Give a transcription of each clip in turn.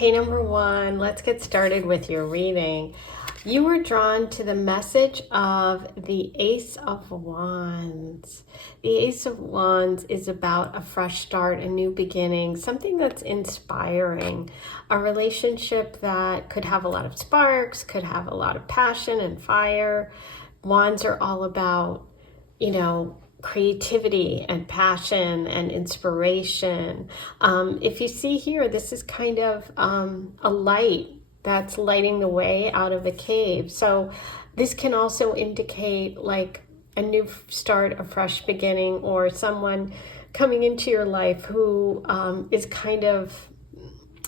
Hey, number one, let's get started with your reading. You were drawn to the message of the Ace of Wands. The Ace of Wands is about a fresh start, a new beginning, something that's inspiring, a relationship that could have a lot of sparks, could have a lot of passion and fire. Wands are all about, creativity and passion and inspiration. If you see here, this is kind of a light that's lighting the way out of the cave. So this can also indicate like a new start, a fresh beginning, or someone coming into your life who is kind of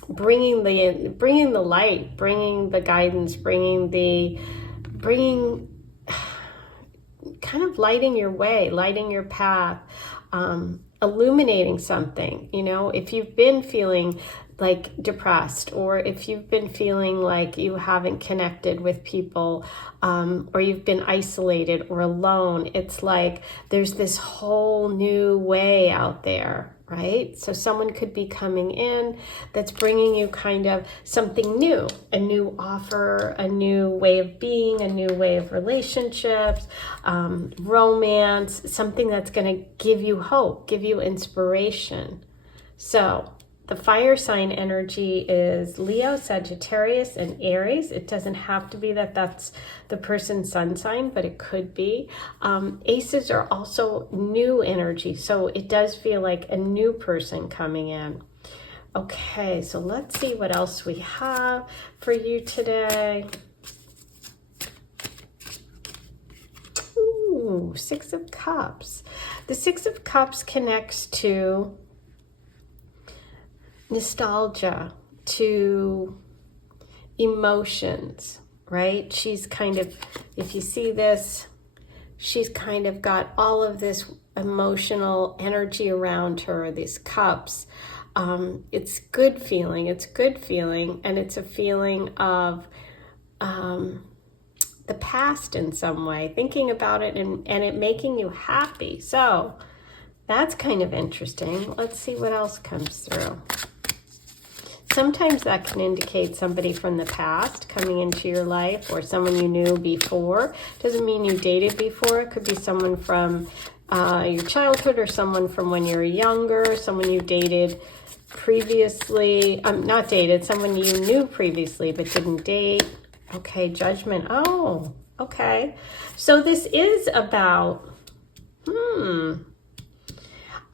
bringing the light, bringing the guidance, bringing kind of lighting your way, lighting your path, illuminating something. If you've been feeling like depressed, or if you've been feeling like you haven't connected with people, or you've been isolated or alone, it's like there's this whole new way out there, right? So someone could be coming in that's bringing you kind of something new, a new offer, a new way of being, a new way of relationships, romance, something that's going to give you hope, give you inspiration. So the fire sign energy is Leo, Sagittarius, and Aries. It doesn't have to be that that's the person's sun sign, but it could be. Aces are also new energy, so it does feel like a new person coming in. Okay, so let's see what else we have for you today. Ooh, Six of Cups. The Six of Cups connects to nostalgia, to emotions, right? She's kind of, if you see this, she's kind of got all of this emotional energy around her, these cups. It's good feeling, and it's a feeling of the past in some way, thinking about it and it making you happy. So that's kind of interesting. Let's see what else comes through. Sometimes that can indicate somebody from the past coming into your life, or someone you knew before. Doesn't mean you dated before. It could be someone from your childhood, or someone from when you were younger, someone you dated previously. Not dated, someone you knew previously but didn't date. Okay, Judgment. Oh, okay. So this is about,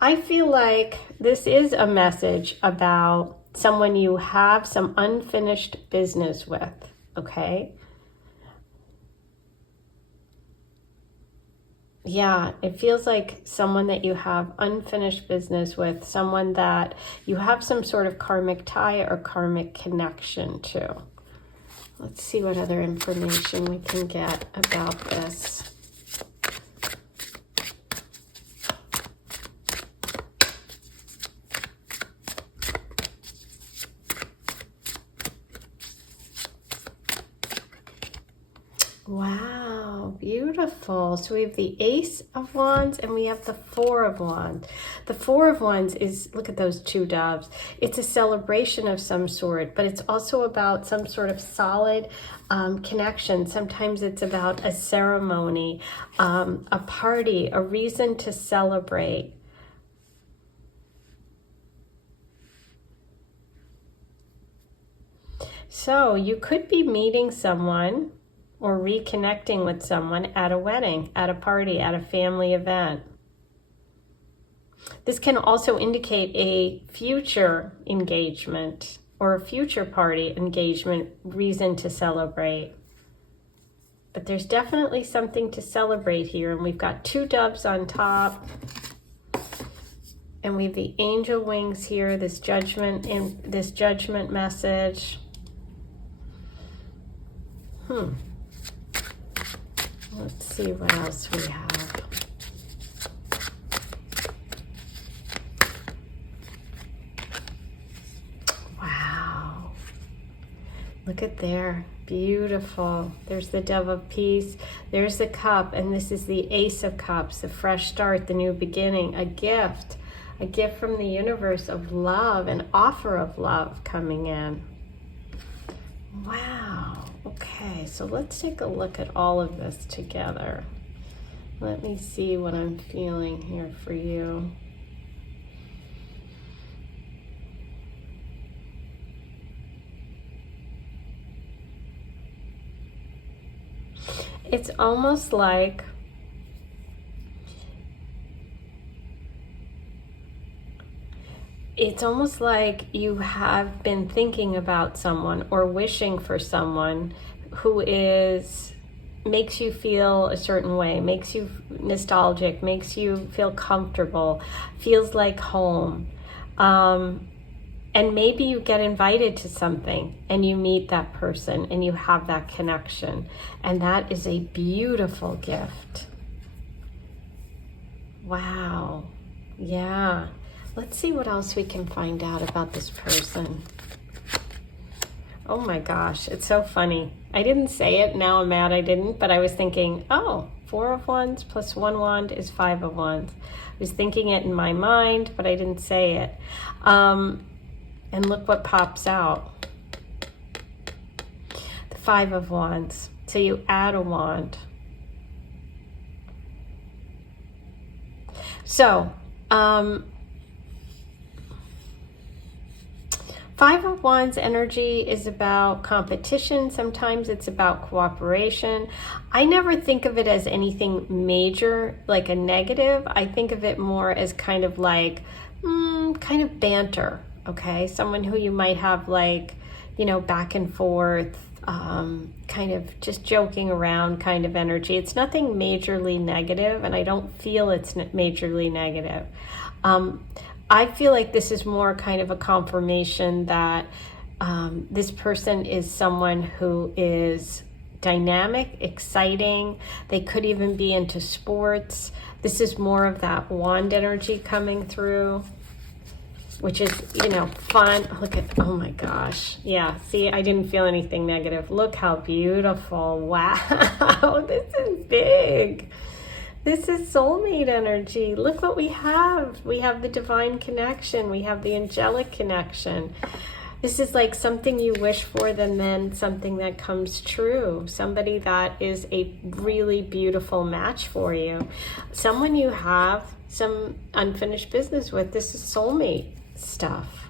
I feel like this is a message about someone you have some unfinished business with, okay? Yeah, it feels like someone that you have unfinished business with, someone that you have some sort of karmic tie or karmic connection to. Let's see what other information we can get about this. Wow, beautiful. So we have the Ace of Wands and we have the Four of Wands. The Four of Wands is, look at those two doves. It's a celebration of some sort, but it's also about some sort of solid connection. Sometimes it's about a ceremony, a party, a reason to celebrate. So you could be meeting someone or reconnecting with someone at a wedding, at a party, at a family event. This can also indicate a future engagement or a future party engagement, reason to celebrate. But there's definitely something to celebrate here, and we've got two doves on top, and we have the angel wings here, this judgment message. Let's see what else we have. Wow. Look at there. Beautiful. There's the Dove of Peace. There's the cup. And this is the Ace of Cups, the fresh start, the new beginning, a gift from the universe of love, an offer of love coming in. Wow. Okay, so let's take a look at all of this together. Let me see what I'm feeling here for you. It's almost like you have been thinking about someone or wishing for someone who makes you feel a certain way, makes you nostalgic, makes you feel comfortable, feels like home. And maybe you get invited to something and you meet that person and you have that connection. And that is a beautiful gift. Wow. Yeah. Let's see what else we can find out about this person. Oh my gosh, it's so funny. I didn't say it, now I'm mad I didn't, but I was thinking, oh, 4 of Wands plus 1 wand is 5 of Wands. I was thinking it in my mind, but I didn't say it. And look what pops out. The 5 of Wands. So you add a wand. So, 5 of Wands energy is about competition. Sometimes it's about cooperation. I never think of it as anything major, like a negative. I think of it more as kind of like, kind of banter, okay? Someone who you might have like, back and forth, kind of just joking around kind of energy. It's nothing majorly negative, and I don't feel it's majorly negative. I feel like this is more kind of a confirmation that this person is someone who is dynamic, exciting. They could even be into sports. This is more of that wand energy coming through, which is, fun. Look at, oh my gosh. Yeah, see, I didn't feel anything negative. Look how beautiful. Wow, this is big. This is soulmate energy. Look what we have. We have the divine connection. We have the angelic connection. This is like something you wish for, then something that comes true. Somebody that is a really beautiful match for you. Someone you have some unfinished business with. This is soulmate stuff.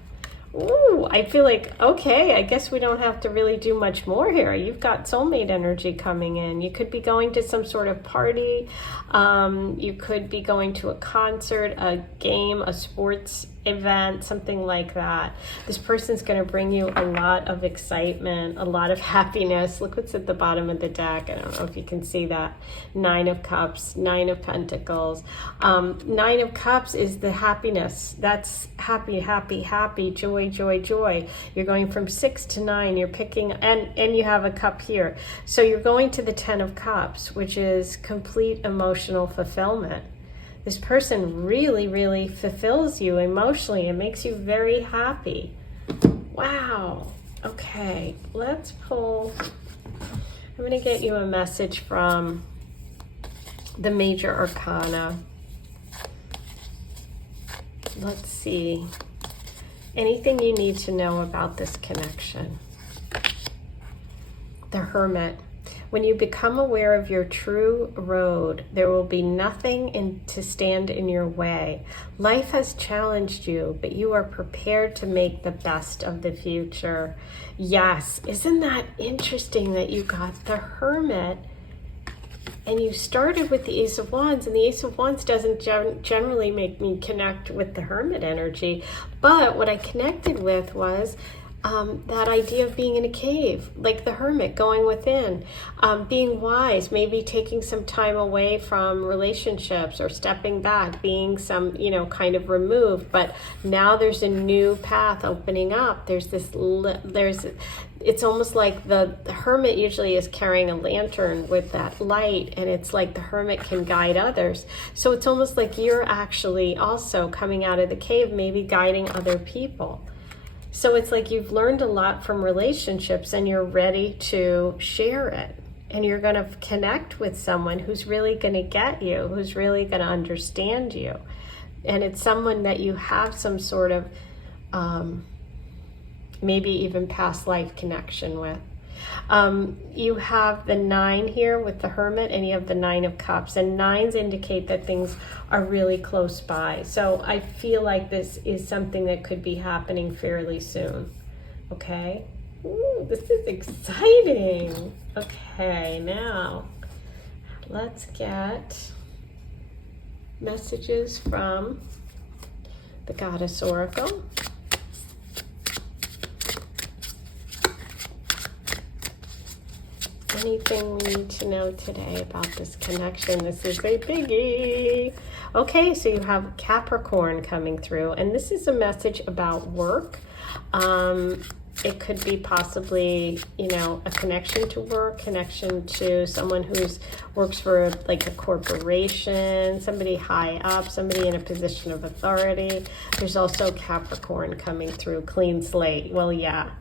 Ooh, I feel like, okay, I guess we don't have to really do much more here. You've got soulmate energy coming in. You could be going to some sort of party. You could be going to a concert, a game, a sports event, something like that. This person's going to bring you a lot of excitement, a lot of happiness. Look what's at the bottom of the deck. I don't know if you can see that. 9 of Cups, 9 of Pentacles. 9 of Cups is the happiness. That's happy, happy, happy, joy, joy, joy. You're going from 6 to 9. You're picking, and you have a cup here. So you're going to the 10 of Cups, which is complete emotional fulfillment. This person really, really fulfills you emotionally. It makes you very happy. Wow. Okay, let's pull. I'm going to get you a message from the Major Arcana. Let's see. Anything you need to know about this connection. The Hermit. When you become aware of your true road, there will be nothing to stand in your way. Life has challenged you, but you are prepared to make the best of the future. Yes, isn't that interesting that you got the Hermit and you started with the Ace of Wands, and the Ace of Wands doesn't generally make me connect with the Hermit energy, but what I connected with was that idea of being in a cave, like the hermit, going within, being wise, maybe taking some time away from relationships or stepping back, being some, kind of removed. But now there's a new path opening up. It's almost like the hermit usually is carrying a lantern with that light, and it's like the hermit can guide others. So it's almost like you're actually also coming out of the cave, maybe guiding other people. So it's like you've learned a lot from relationships and you're ready to share it. And you're going to connect with someone who's really going to get you, who's really going to understand you. And it's someone that you have some sort of maybe even past life connection with. You have the 9 here with the Hermit, and you have the 9 of Cups, and 9s indicate that things are really close by. So I feel like this is something that could be happening fairly soon. Okay. Ooh, this is exciting. Okay, now let's get messages from the Goddess Oracle. Anything we need to know today about this connection? This is a biggie. Okay, so you have Capricorn coming through, and this is a message about work. It could be possibly, you know, a connection to work, connection to someone who's works for like a corporation, somebody high up, somebody in a position of authority. There's also Capricorn coming through, clean slate. Well, yeah.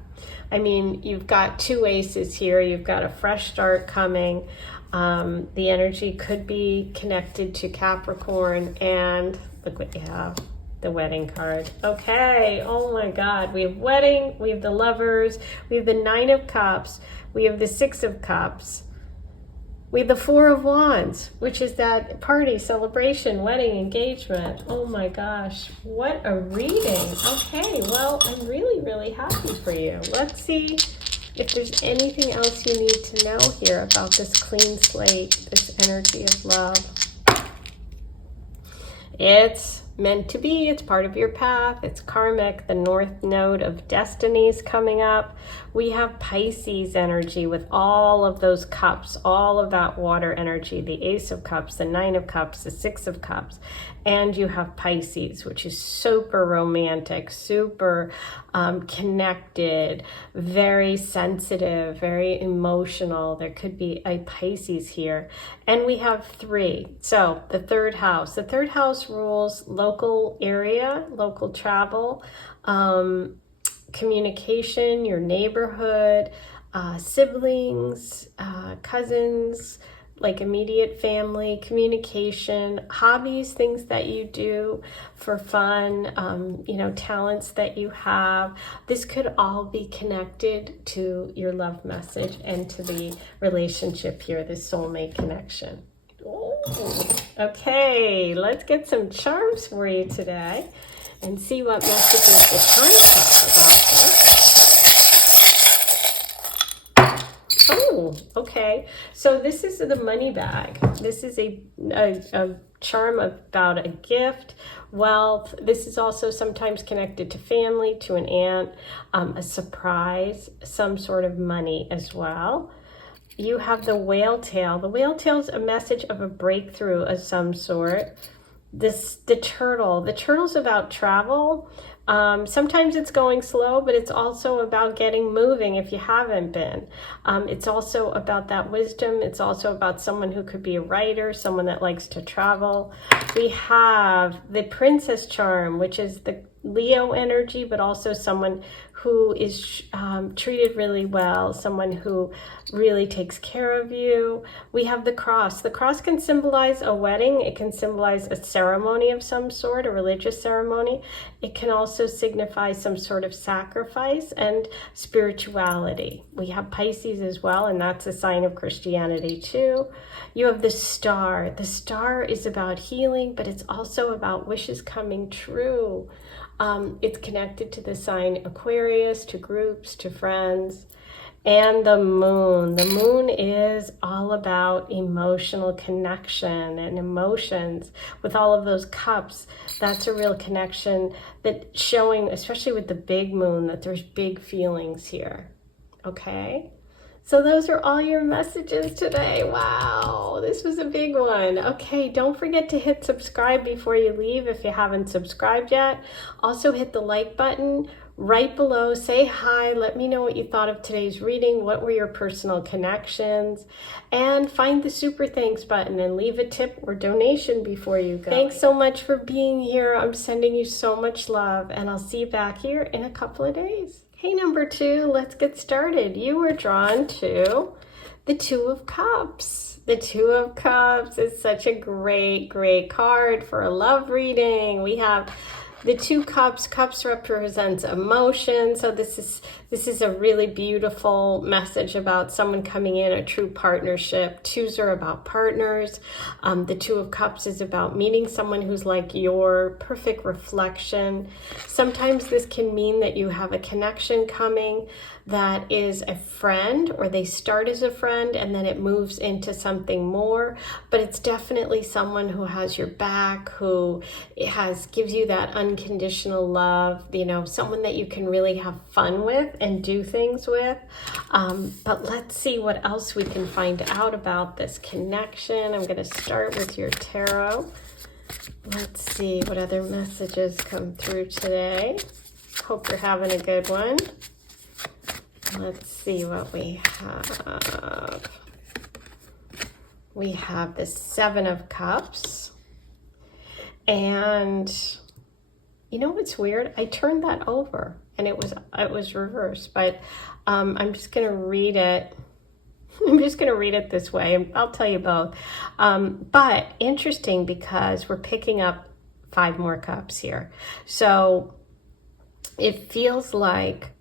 I mean, you've got 2 aces here. You've got a fresh start coming. The energy could be connected to Capricorn, and look what you have. The wedding card. Okay. Oh my God. We have wedding. We have the Lovers. We have the 9 of Cups. We have the 6 of Cups. We have the 4 of Wands, which is that party, celebration, wedding, engagement. Oh my gosh. What a reading. Okay. Well, I'm really, really happy for you. Let's see if there's anything else you need to know here about this clean slate, this energy of love. It's meant to be. It's part of your path. It's karmic. The North Node of Destiny is coming up. We have Pisces energy with all of those cups, all of that water energy, the Ace of Cups, the 9 of Cups, the 6 of Cups. And you have Pisces, which is super romantic, super connected, very sensitive, very emotional. There could be a Pisces here. And we have 3. So the 3rd house. The 3rd house rules local area, local travel, communication, your neighborhood, siblings, cousins, like immediate family, communication, hobbies, things that you do for fun, you know, talents that you have. This could all be connected to your love message and to the relationship here, the soulmate connection. Ooh. Okay, let's get some charms for you today and see what messages the charms have about this. Oh, okay. So this is the money bag. This is a charm about a gift, wealth. This is also sometimes connected to family, to an aunt, a surprise, some sort of money as well. You have the whale tail. The whale tail is a message of a breakthrough of some sort. The turtle. The turtle's about travel. Sometimes it's going slow, but it's also about getting moving if you haven't been. It's also about that wisdom. It's also about someone who could be a writer, someone that likes to travel. We have the princess charm, which is the Leo energy, but also someone who is treated really well, someone who really takes care of you. We have the cross. The cross can symbolize a wedding. It can symbolize a ceremony of some sort, a religious ceremony. It can also signify some sort of sacrifice and spirituality. We have Pisces as well, and that's a sign of Christianity too. You have the star. The star is about healing, but it's also about wishes coming true. It's connected to the sign Aquarius, to groups, to friends. And the moon. The moon is all about emotional connection and emotions. With all of those cups, that's a real connection that showing, especially with the big moon, that there's big feelings here. Okay? So those are all your messages today. Wow, this was a big one. Okay, don't forget to hit subscribe before you leave if you haven't subscribed yet. Also hit the like button right below. Say hi. Let me know what you thought of today's reading. What were your personal connections? And find the super thanks button and leave a tip or donation before you go. Thanks so much for being here. I'm sending you so much love, and I'll see you back here in a couple of days. Hey, number 2, let's get started. You were drawn to the 2 of Cups. The 2 of Cups is such a great, great card for a love reading. We have the two cups represents emotion. So this is a really beautiful message about someone coming in, a true partnership. Twos are about partners. The Two of Cups is about meeting someone who's like your perfect reflection. Sometimes this can mean that you have a connection coming that is a friend, or they start as a friend and then it moves into something more. But it's definitely someone who has your back, who gives you that unconditional love, you know, someone that you can really have fun with and do things with. But let's see what else we can find out about this connection. I'm going to start with your tarot. Let's see what other messages come through today. Hope you're having a good one. Let's see what we have. We have the Seven of Cups. And you know what's weird? I turned that over and it was reversed, but I'm just going to read it. I'm just going to read it this way, and I'll tell you both. But interesting, because we're picking up 5 more cups here. So it feels like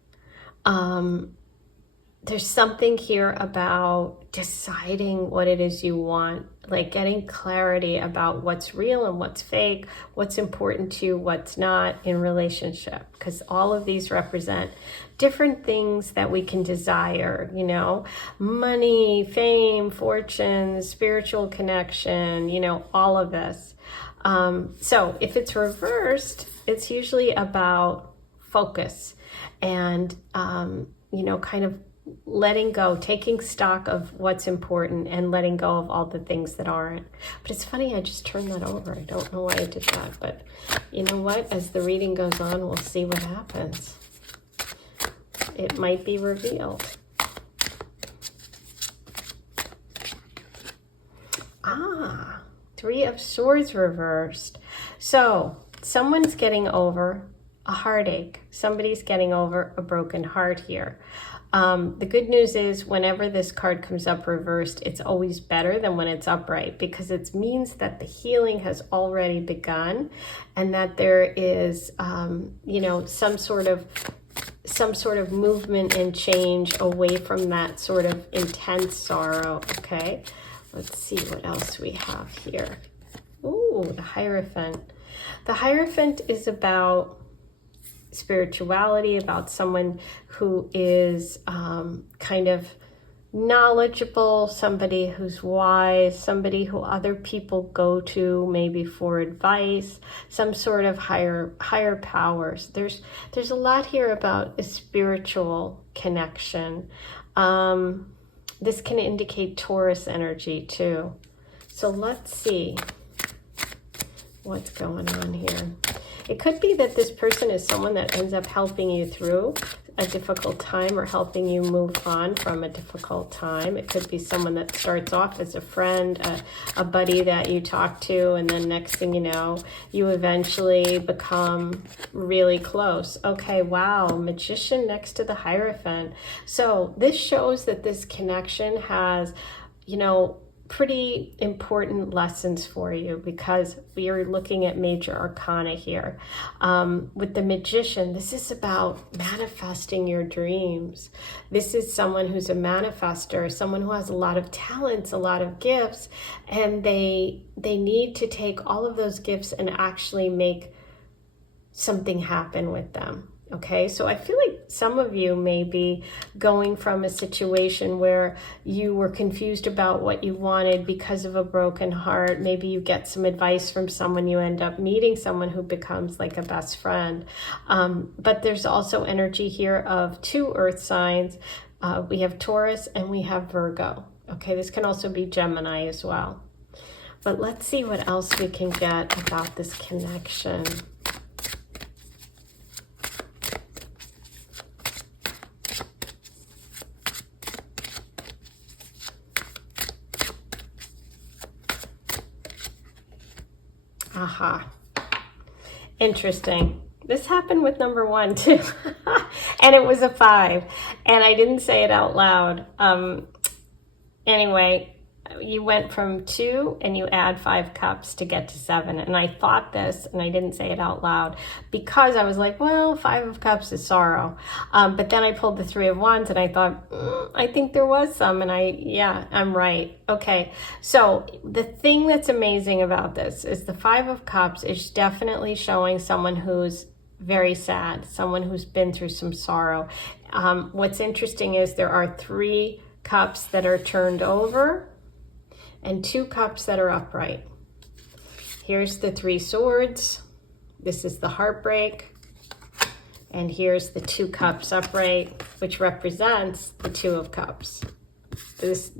there's something here about deciding what it is you want, like getting clarity about what's real and what's fake, what's important to you, what's not in relationship, because all of these represent different things that we can desire, you know, money, fame, fortune, spiritual connection, you know, all of this. So if it's reversed, it's usually about focus and, you know, kind of letting go, taking stock of what's important and letting go of all the things that aren't. But it's funny, I just turned that over. I don't know why I did that, but you know what? As the reading goes on, we'll see what happens. It might be revealed. Three of Swords reversed. So someone's getting over a heartache. Somebody's getting over a broken heart here. The good news is whenever this card comes up reversed, it's always better than when it's upright, because it means that the healing has already begun and that there is, you know, some sort of movement and change away from that sort of intense sorrow. Okay, let's see what else we have here. Ooh, the Hierophant. The Hierophant is about spirituality, about someone who is kind of knowledgeable, somebody who's wise, somebody who other people go to maybe for advice, some sort of higher powers. There's a lot here about a spiritual connection. This can indicate Taurus energy too. So let's see what's going on here. It could be that this person is someone that ends up helping you through a difficult time or helping you move on from a difficult time. It could be someone that starts off as a friend, a buddy that you talk to, and then next thing you know, you eventually become really close. Okay, wow, Magician next to the Hierophant. So this shows that this connection has, you know, pretty important lessons for you, because we are looking at major arcana here. With the Magician, this is about manifesting your dreams. This is someone who's a manifester, someone who has a lot of talents, a lot of gifts, and they need to take all of those gifts and actually make something happen with them. Okay, so I feel like some of you may be going from a situation where you were confused about what you wanted because of a broken heart. Maybe you get some advice from someone, you end up meeting someone who becomes like a best friend. But there's also energy here of 2 earth signs. We have Taurus and we have Virgo. Okay, this can also be Gemini as well. But let's see what else we can get about this connection. Aha. Interesting. This happened with number 1 too. And it was a 5. And I didn't say it out loud. Anyway, you went from 2 and you add 5 cups to get to 7. And I thought this, and I didn't say it out loud because I was like, well, 5 of cups is sorrow. But then I pulled the 3 of wands and I thought, I think there was some. And I'm right. Okay. So the thing that's amazing about this is the 5 of cups is definitely showing someone who's very sad, someone who's been through some sorrow. What's interesting is there are 3 cups that are turned over and 2 cups that are upright. Here's the 3 swords. This is the heartbreak. And here's the 2 cups upright, which represents the 2 of cups. This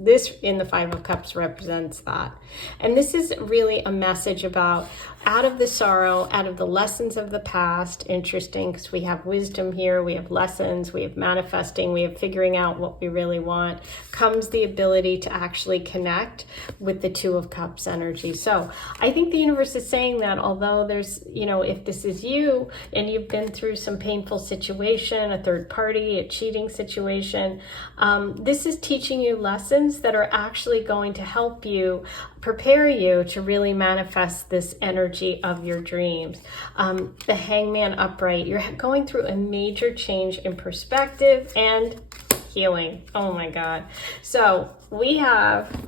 in the 5 of cups represents that. And this is really a message about out of the sorrow, out of the lessons of the past. Interesting, because we have wisdom here, we have lessons, we have manifesting, we have figuring out what we really want, comes the ability to actually connect with the 2 of cups energy. So I think the universe is saying that although there's, if this is you and you've been through some painful situation, a third party, a cheating situation, this is teaching you lessons that are actually going to help you, prepare you to really manifest this energy of your dreams. The hangman upright, you're going through a major change in perspective and healing. Oh my God. So we have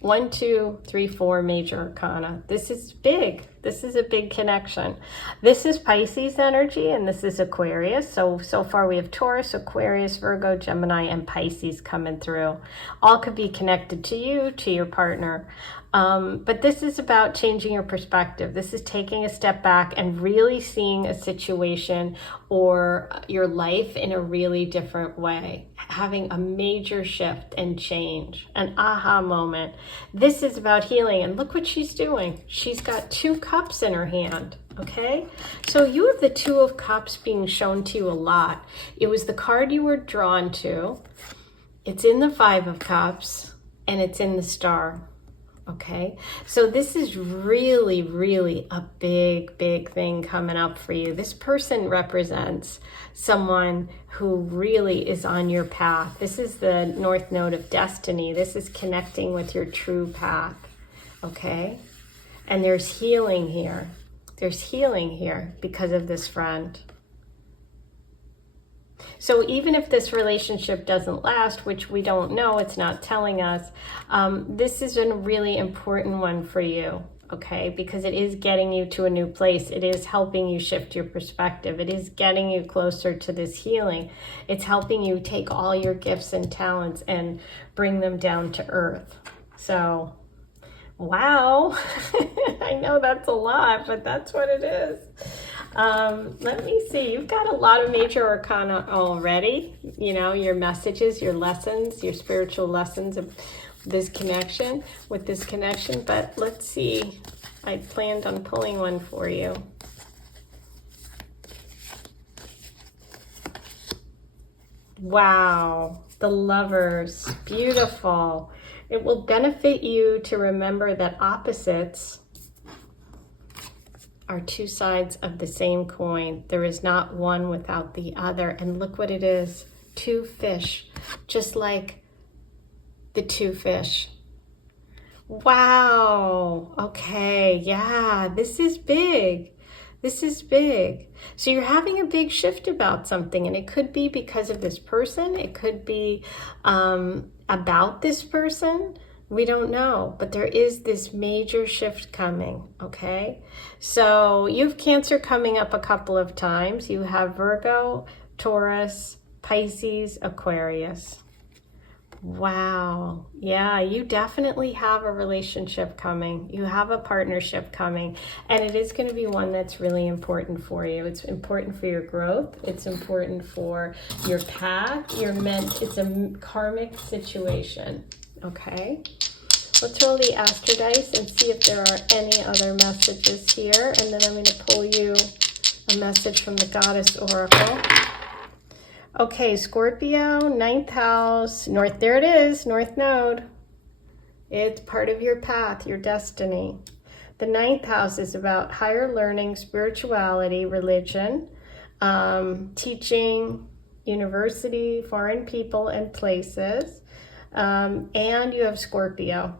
1, 2, 3, 4 major arcana. This is big. This is a big connection. This is Pisces energy and this is Aquarius. So far we have Taurus, Aquarius, Virgo, Gemini, and Pisces coming through. All could be connected to you, to your partner. But this is about changing your perspective. This is taking a step back and really seeing a situation or your life in a really different way. Having a major shift and change, an aha moment. This is about healing. And look what she's doing. She's got 2 cups in her hand. Okay, so you have the 2 of cups being shown to you a lot. It was the card you were drawn to. It's in the 5 of cups and it's in the star. Okay, so this is really, really a big, big thing coming up for you. This person represents someone who really is on your path. This is the North Node of Destiny. This is connecting with your true path. Okay, and there's healing here. There's healing here because of this friend. So even if this relationship doesn't last, which we don't know, it's not telling us, this is a really important one for you, okay? Because it is getting you to a new place. It is helping you shift your perspective. It is getting you closer to this healing. It's helping you take all your gifts and talents and bring them down to earth. So, wow. I know that's a lot, but that's what it is. Let me see. You've got a lot of major arcana already. Your messages, your lessons, your spiritual lessons of this connection, with this connection. But let's see. I planned on pulling one for you. Wow. The Lovers. Beautiful. It will benefit you to remember that opposites are 2 sides of the same coin. There is not one without the other. And look what it is. 2 fish, just like the 2 fish. Wow. Okay. Yeah, this is big. This is big. So you're having a big shift about something, and it could be because of this person. It could be about this person. We don't know, but there is this major shift coming, okay? So you have Cancer coming up a couple of times. You have Virgo, Taurus, Pisces, Aquarius. Wow. Yeah, you definitely have a relationship coming. You have a partnership coming, and it is going to be one that's really important for you. It's important for your growth. It's important for your path. It's a karmic situation. Okay, let's roll the Astro dice and see if there are any other messages here. And then I'm going to pull you a message from the Goddess Oracle. Okay, Scorpio, 9th house, North, there it is, North Node. It's part of your path, your destiny. The 9th house is about higher learning, spirituality, religion, teaching, university, foreign people and places, and you have Scorpio.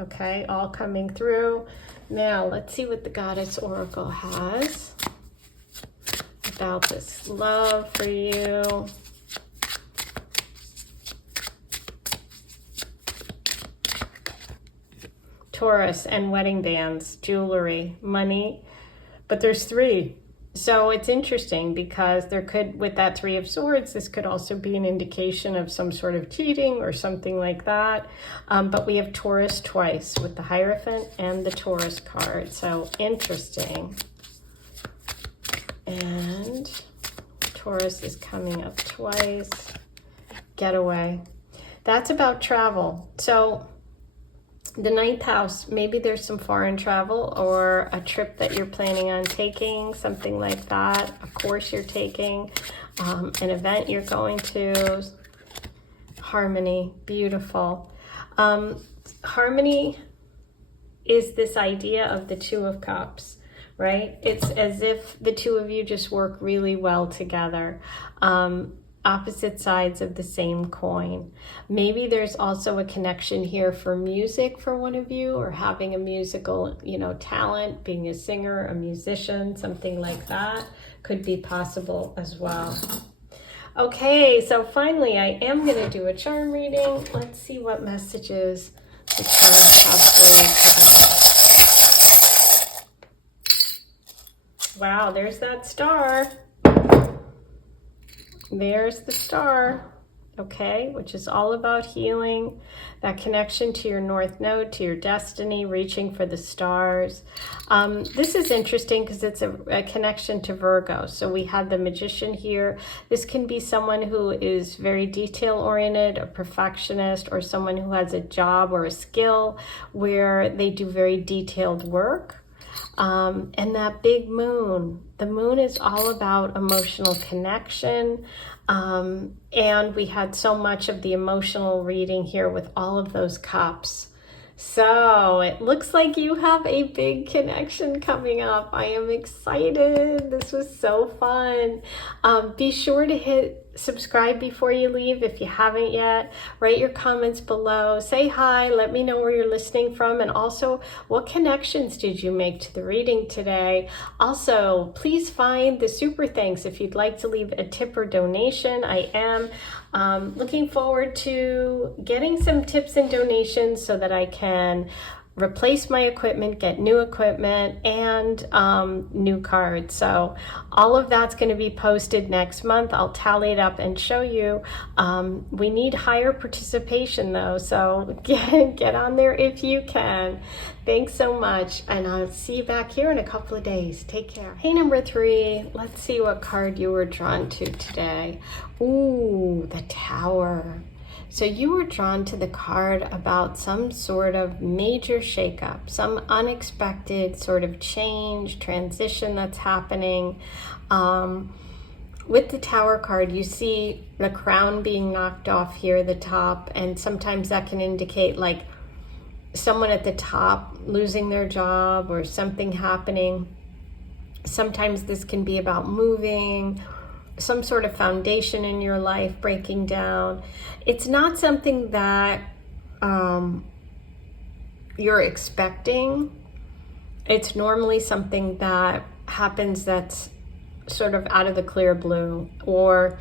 Okay, all coming through. Now, let's see what the Goddess Oracle has about this love for you. Taurus and wedding bands, jewelry, money, but there's 3. So it's interesting because there could, with that 3 of Swords, this could also be an indication of some sort of cheating or something like that. But we have Taurus twice with the Hierophant and the Taurus card. So interesting. And Taurus is coming up twice. Getaway. That's about travel. So the 9th house, maybe there's some foreign travel or a trip that you're planning on taking, something like that, a course you're taking, an event you're going to. Harmony, beautiful. Harmony is this idea of the 2 of Cups, right? It's as if the 2 of you just work really well together. Opposite sides of the same coin. Maybe there's also a connection here for music for one of you, or having a musical, talent, being a singer, a musician, something like that could be possible as well. Okay, so finally I am going to do a charm reading. Let's see what messages the charms have for you today. Wow, there's that star. There's the star, okay, which is all about healing, that connection to your North Node, to your destiny, reaching for the stars. This is interesting because it's a connection to Virgo. So we have the Magician here. This can be someone who is very detail-oriented, a perfectionist, or someone who has a job or a skill where they do very detailed work. And that big moon, the moon is all about emotional connection. And we had so much of the emotional reading here with all of those cups. So it looks like you have a big connection coming up. I am excited. This was so fun. Be sure to hit subscribe before you leave if you haven't yet. Write your comments below. Say hi. Let me know where you're listening from. And also, what connections did you make to the reading today? Also, please find the super thanks if you'd like to leave a tip or donation. I am looking forward to getting some tips and donations so that I can replace my equipment, get new equipment, and new cards. So all of that's going to be posted next month. I'll tally it up and show you. We need higher participation though, so get on there if you can. Thanks so much, and I'll see you back here in a couple of days. Take care. Hey, number 3, let's see what card you were drawn to today. Ooh, the Tower. So you were drawn to the card about some sort of major shakeup, some unexpected sort of change, transition that's happening. With the Tower card, you see the crown being knocked off here, the top, and sometimes that can indicate like someone at the top losing their job or something happening. Sometimes this can be about moving, some sort of foundation in your life breaking down. It's not something that you're expecting. It's normally something that happens that's sort of out of the clear blue, or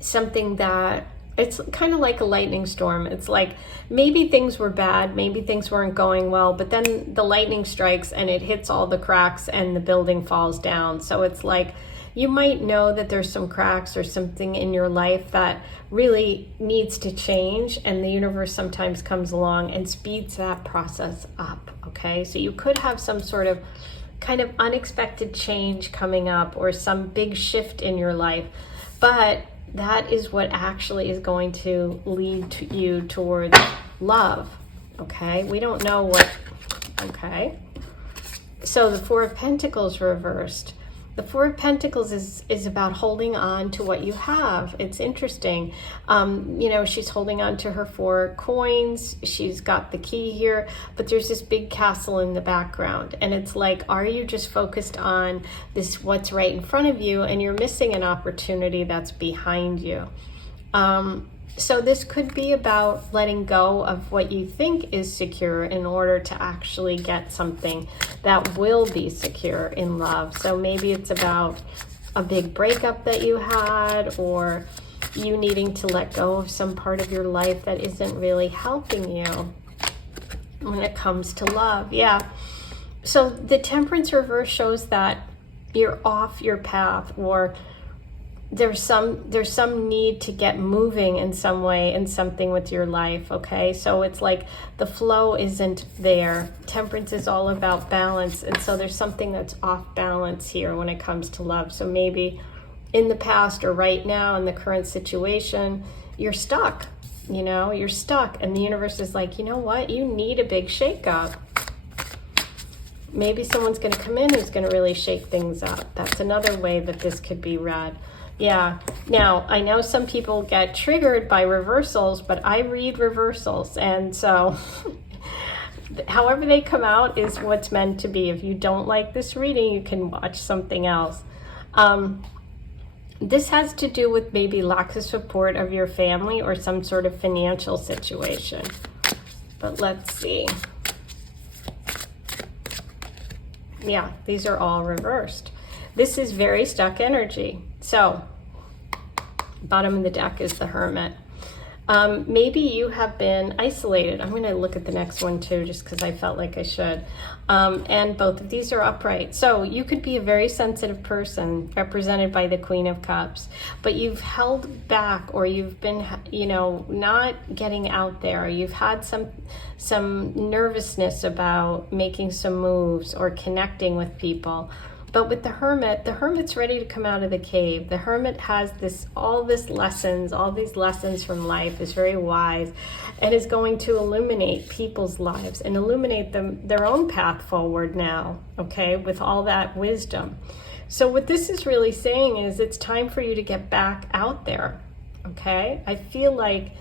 something that it's kind of like a lightning storm. It's like maybe things were bad, maybe things weren't going well, but then the lightning strikes and it hits all the cracks and the building falls down. So it's like you might know that there's some cracks or something in your life that really needs to change, and the universe sometimes comes along and speeds that process up, okay? So you could have some sort of kind of unexpected change coming up or some big shift in your life, but that is what actually is going to lead to you towards love, okay? We don't know what, okay? So the Four of Pentacles reversed. The Four of Pentacles is about holding on to what you have. It's interesting. You know, she's holding on to her 4 coins. She's got the key here, but there's this big castle in the background. And it's like, are you just focused on this, what's right in front of you, and you're missing an opportunity that's behind you? So this could be about letting go of what you think is secure in order to actually get something that will be secure in love. So maybe it's about a big breakup that you had, or you needing to let go of some part of your life that isn't really helping you when it comes to love. Yeah. So the Temperance reverse shows that you're off your path, or there's some need to get moving in some way in something with your life, okay? So it's like the flow isn't there. Temperance is all about balance, and so there's something that's off balance here when it comes to love. So maybe in the past or right now in the current situation, you're stuck, you know, you're stuck, and the universe is like, you know what, you need a big shake-up. Maybe someone's going to come in who's going to really shake things up. That's another way that this could be read. Yeah. Now, I know some people get triggered by reversals, but I read reversals. And so however they come out is what's meant to be. If you don't like this reading, you can watch something else. This has to do with maybe lack of support of your family or some sort of financial situation. But let's see. Yeah, these are all reversed. This is very stuck energy. So, bottom of the deck is the Hermit. Maybe you have been isolated. I'm going to look at the next one too, just because I felt like I should. And both of these are upright. So you could be a very sensitive person, represented by the Queen of Cups, but you've held back, or you've been, you know, not getting out there. You've had some nervousness about making some moves or connecting with people. But with the Hermit's ready to come out of the cave. The Hermit has all these lessons from life, is very wise, and is going to illuminate people's lives and illuminate their own path forward now, okay, with all that wisdom. So what this is really saying is it's time for you to get back out there, okay? I feel like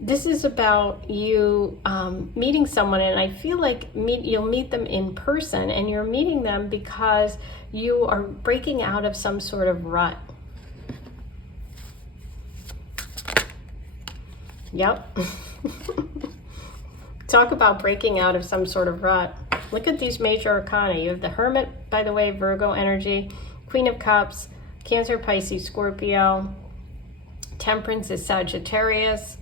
this is about you meeting someone, and I feel like you'll meet them in person, and you're meeting them because you are breaking out of some sort of rut. Yep. Talk about breaking out of some sort of rut. Look at these major arcana. You have the Hermit, by the way, Virgo energy, Queen of Cups, Cancer, Pisces, Scorpio. Temperance is Sagittarius.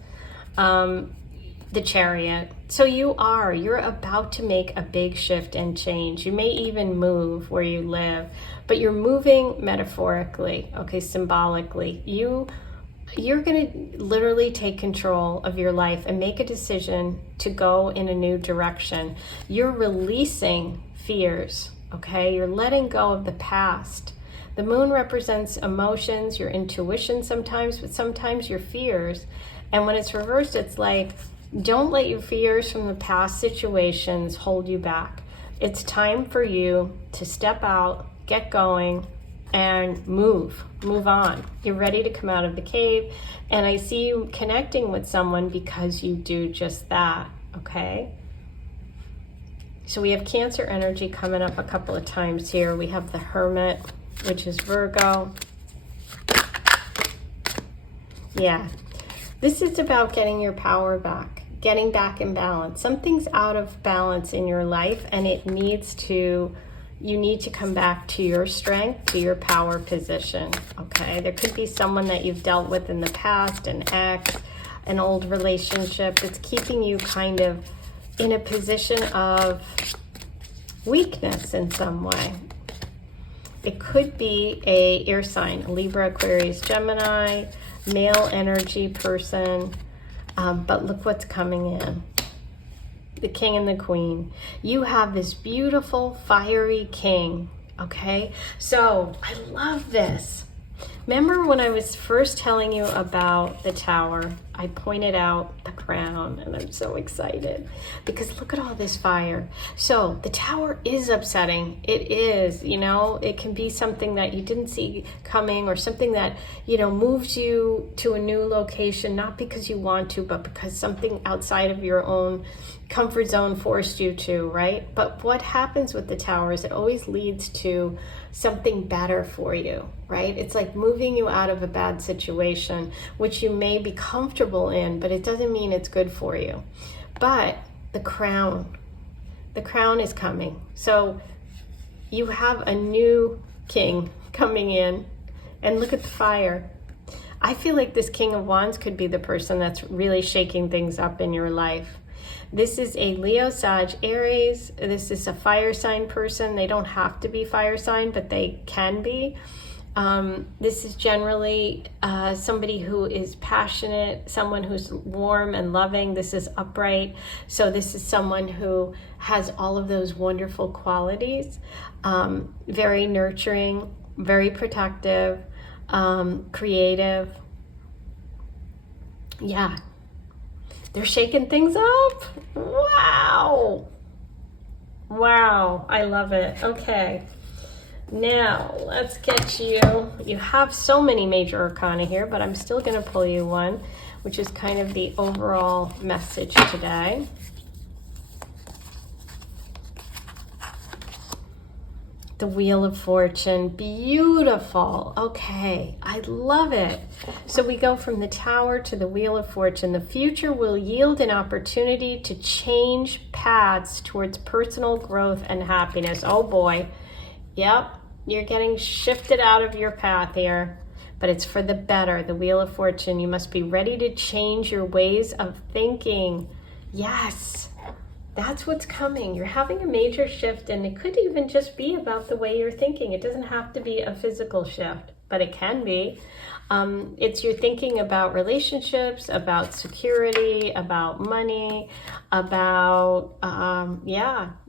The Chariot. So you're about to make a big shift and change. You may even move where you live, but you're moving metaphorically, okay, symbolically. You're going to literally take control of your life and make a decision to go in a new direction. You're releasing fears, okay? You're letting go of the past. The moon represents emotions, your intuition sometimes, but sometimes your fears. And when it's reversed, it's like, don't let your fears from the past situations hold you back. It's time for you to step out, get going, and move on. You're ready to come out of the cave, and I see you connecting with someone because you do just that, okay? So we have Cancer energy coming up a couple of times here. We have the Hermit, which is Virgo. Yeah. This is about getting your power back, getting back in balance. Something's out of balance in your life, and you need to come back to your strength, to your power position, okay? There could be someone that you've dealt with in the past, an ex, an old relationship that's keeping you kind of in a position of weakness in some way. It could be a air sign, a Libra, Aquarius, Gemini, male energy person, but look what's coming in. The King and the Queen. You have this beautiful, fiery king, okay? So, I love this. Remember when I was first telling you about the Tower? I pointed out the crown, and I'm so excited because look at all this fire. So the Tower is upsetting. It is, you know, it can be something that you didn't see coming, or something that, you know, moves you to a new location, not because you want to, but because something outside of your own comfort zone forced you to, right? But what happens with the Tower is it always leads to something better for you, right? It's like moving you out of a bad situation, which you may be comfortable in, but it doesn't mean it's good for you. But the crown is coming. So you have a new king coming in, and look at the fire. I feel like this King of Wands could be the person that's really shaking things up in your life. This is a Leo, Sag, Aries. This is a fire sign person. They don't have to be fire sign, but they can be. This is generally somebody who is passionate, someone who's warm and loving. This is upright. So this is someone who has all of those wonderful qualities. Very nurturing, very protective, creative. Yeah. They're shaking things up. Wow. Wow. I love it. Okay. Now, let's get you. You have so many major arcana here, but I'm still going to pull you one, which is kind of the overall message today. The Wheel of Fortune, beautiful. Okay, I love it. So we go from the Tower to the Wheel of Fortune. The future will yield an opportunity to change paths towards personal growth and happiness. Oh boy. Yep, you're getting shifted out of your path here, but it's for the better. The Wheel of Fortune, you must be ready to change your ways of thinking. Yes. That's what's coming. You're having a major shift, and it could even just be about the way you're thinking. It doesn't have to be a physical shift, but it can be. It's you're thinking about relationships, about security, about money, about,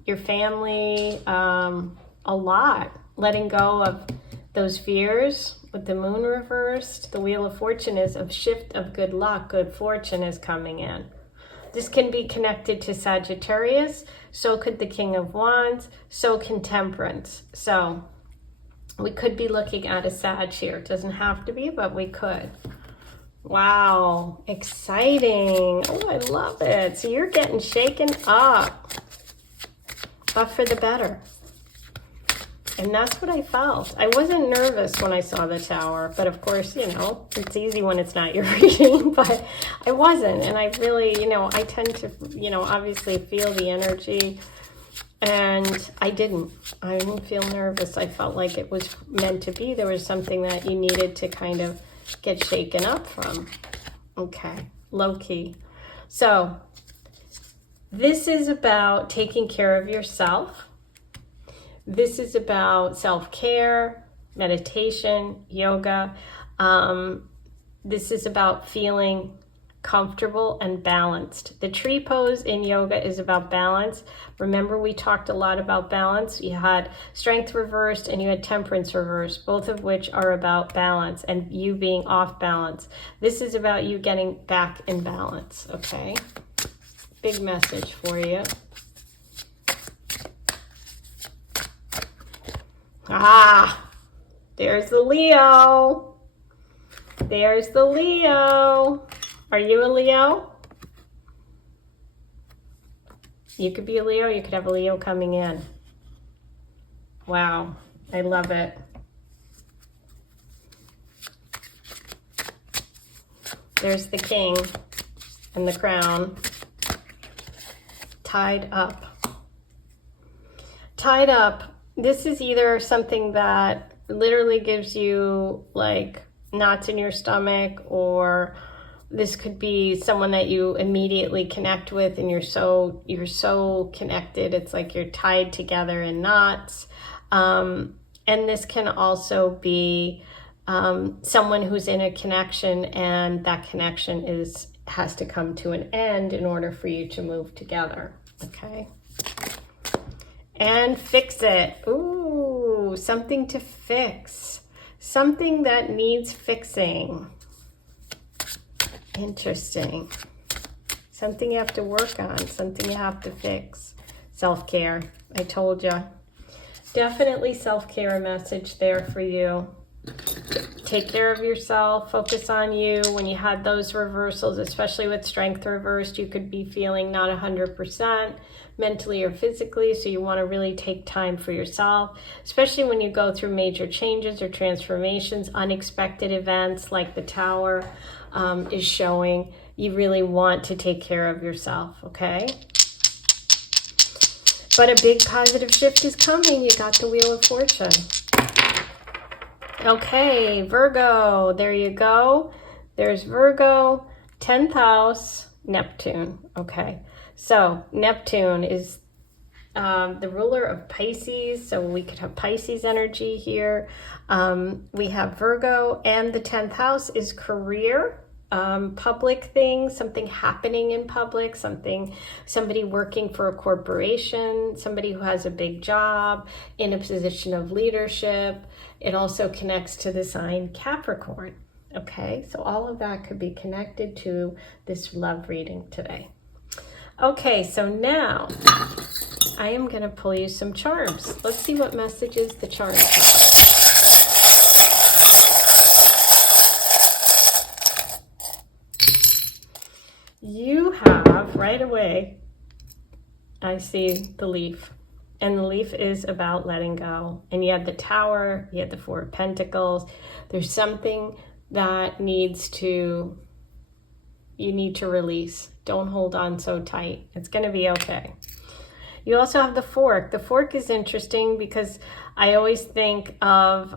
your family, a lot. Letting go of those fears with the moon reversed. The Wheel of Fortune is a shift of good luck. Good fortune is coming in. This can be connected to Sagittarius, so could the King of Wands, so can Temperance. So we could be looking at a Sag here. It doesn't have to be, but we could. Wow, exciting. Oh, I love it. So you're getting shaken up, but for the better. And that's what I felt. I wasn't nervous when I saw the Tower, but of course, you know, it's easy when it's not your reading, but I wasn't. And I really, you know, I tend to, you know, obviously feel the energy, and I didn't feel nervous. I felt like it was meant to be. There was something that you needed to kind of get shaken up from. Okay, low key. So this is about taking care of yourself. This is about self-care, meditation, yoga. This is about feeling comfortable and balanced. The tree pose in yoga is about balance. Remember, we talked a lot about balance. You had strength reversed and you had temperance reversed, both of which are about balance and you being off balance. This is about you getting back in balance, okay? Big message for you. Ah, there's the Leo. There's the Leo. Are you a Leo? You could be a Leo. You could have a Leo coming in. Wow, I love it. There's the King and the crown. Tied up. Tied up. This is either something that literally gives you like knots in your stomach, or this could be someone that you immediately connect with and you're so connected. It's like you're tied together in knots. And this can also be someone who's in a connection, and that connection has to come to an end in order for you to move together. Okay. And fix it. Ooh, something to fix. Something that needs fixing. Interesting. Something you have to work on, something you have to fix. Self-care, I told you. Definitely self-care message there for you. Take care of yourself, focus on you. When you had those reversals, especially with strength reversed, you could be feeling not 100% mentally or physically, so you want to really take time for yourself, especially when you go through major changes or transformations, unexpected events like the Tower is showing. You really want to take care of yourself, okay? But a big positive shift is coming. You got the Wheel of Fortune. Okay, Virgo, there you go. There's Virgo, 10th house, Neptune. Okay, so Neptune is the ruler of Pisces, so we could have Pisces energy here. We have Virgo, and the 10th house is career, public things, something happening in public, somebody working for a corporation, somebody who has a big job in a position of leadership. It also connects to the sign Capricorn. Okay, so all of that could be connected to this love reading today. Okay, so now I am going to pull you some charms. Let's see what messages the charms have. You have, right away, I see the leaf. And the leaf is about letting go. And you have the Tower, you have the Four of Pentacles. There's something that you need to release. Don't hold on so tight. It's going to be okay. You also have the Fork. The Fork is interesting because I always think of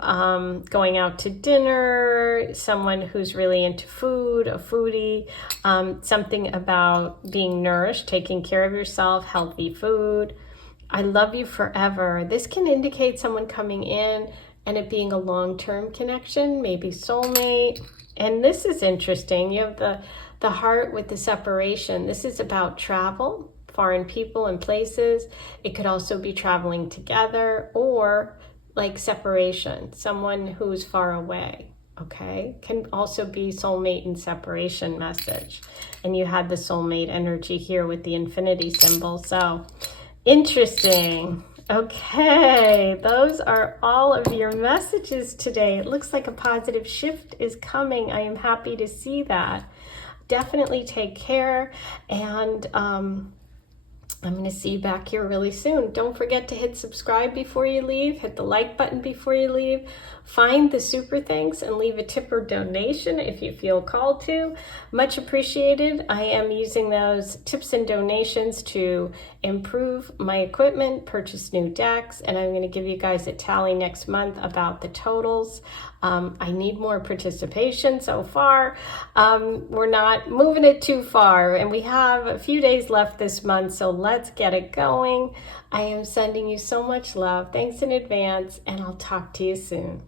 going out to dinner, someone who's really into food, a foodie, something about being nourished, taking care of yourself, healthy food. I love you forever. This can indicate someone coming in and it being a long-term connection, maybe soulmate. And this is interesting. You have the heart with the separation. This is about travel, foreign people and places. It could also be traveling together or like separation, someone who's far away. Okay, can also be soulmate and separation message. And you had the soulmate energy here with the infinity symbol. So interesting. Okay, those are all of your messages today. It looks like a positive shift is coming. I am happy to see that. Definitely take care, and I'm going to see you back here really soon. Don't forget to hit subscribe before you leave. Hit the like button before you leave. Find the super thanks and leave a tip or donation if you feel called to. Much appreciated. I am using those tips and donations to improve my equipment, purchase new decks, and I'm going to give you guys a tally next month about the totals. I need more participation so far. We're not moving it too far, and we have a few days left this month, so let's get it going. I am sending you so much love. Thanks in advance, and I'll talk to you soon.